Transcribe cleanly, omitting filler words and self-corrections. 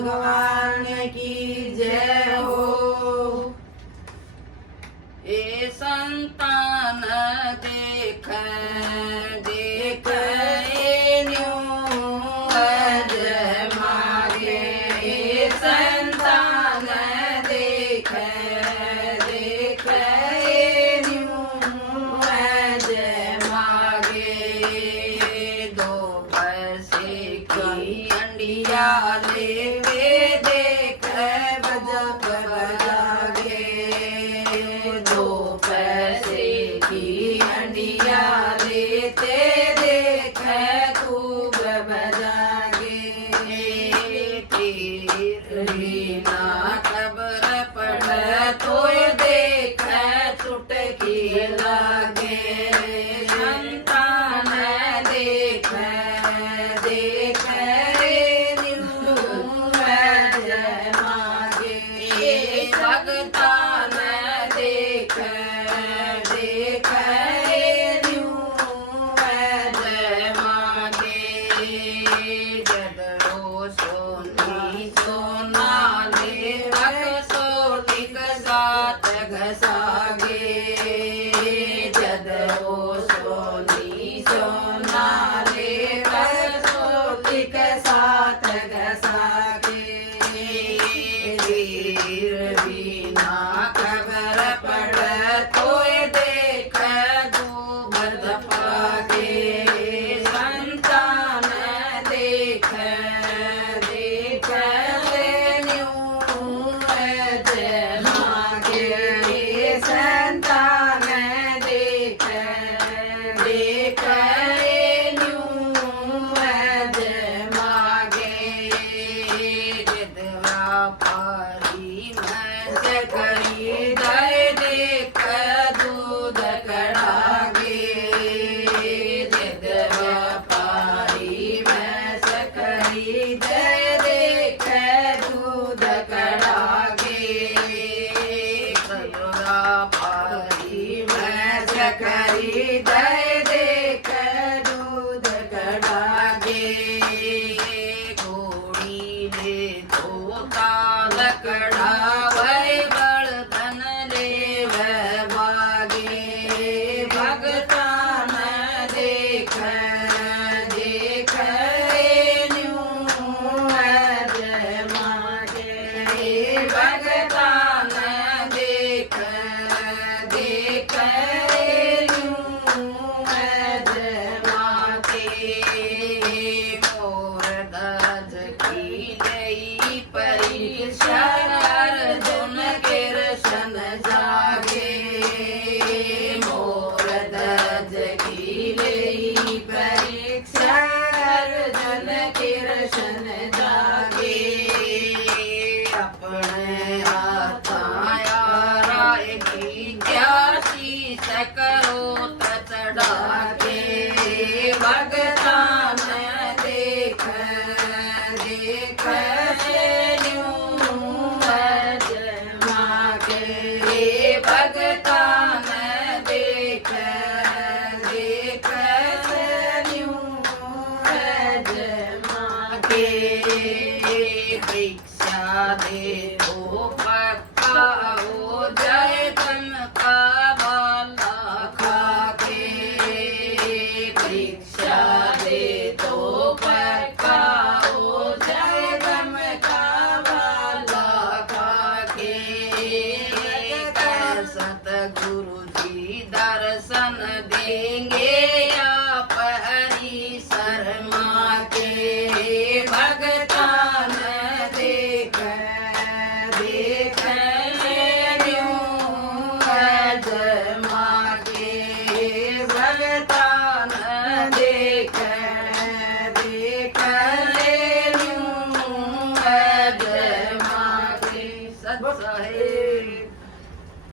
भगवान की जय हो। ए संतान देख देख मागे, संतान देख देख मागे। दो पैसे की अंडिया लेवे देख बजा बजागे। दो पैसे की अंडिया लेते देख खूब बजागे। रीना खबर पड़ तो देख चुटकी लागे। संतान देख देख भगतान देख देख मागे। जदरो सोनी सोना ले सोटिक सात घसागे। जदरो सोनी सोना ले सोटिक सात घसागे। वीना खबर पड़ तो देख दूबर पागे। संतान देख देख मागे। संतान देख देख मागे। पारी मैं खरीद देख दूध कड़ागे। जद व्यापारी भैंस खरीद देख दूध कड़ागे। पारी भैंस खरीद देख दूध कड़ागे। घोड़ी ले दो ताल कड़ावे बड़धन ले बागे। भगतान देख देख मागे। भगतान देख देख मागे। मोर दज की लई परीक्षा अर्जुन कृष्ण जागे। मोर दज की लई परीक्षा अर्जुन कृष्ण जागे। अपने हाथाया राय की ज्यासी सकरो तचड़ा के। भगतान देख देख मागे। भगतान देख देख मागे। भिक्षा दे दो पक्का हो जय तन का बाला खाके। भिक्षा दे तो पक्का हो जय गम का वाला खाके। सतगुरु जी दर्शन देंगे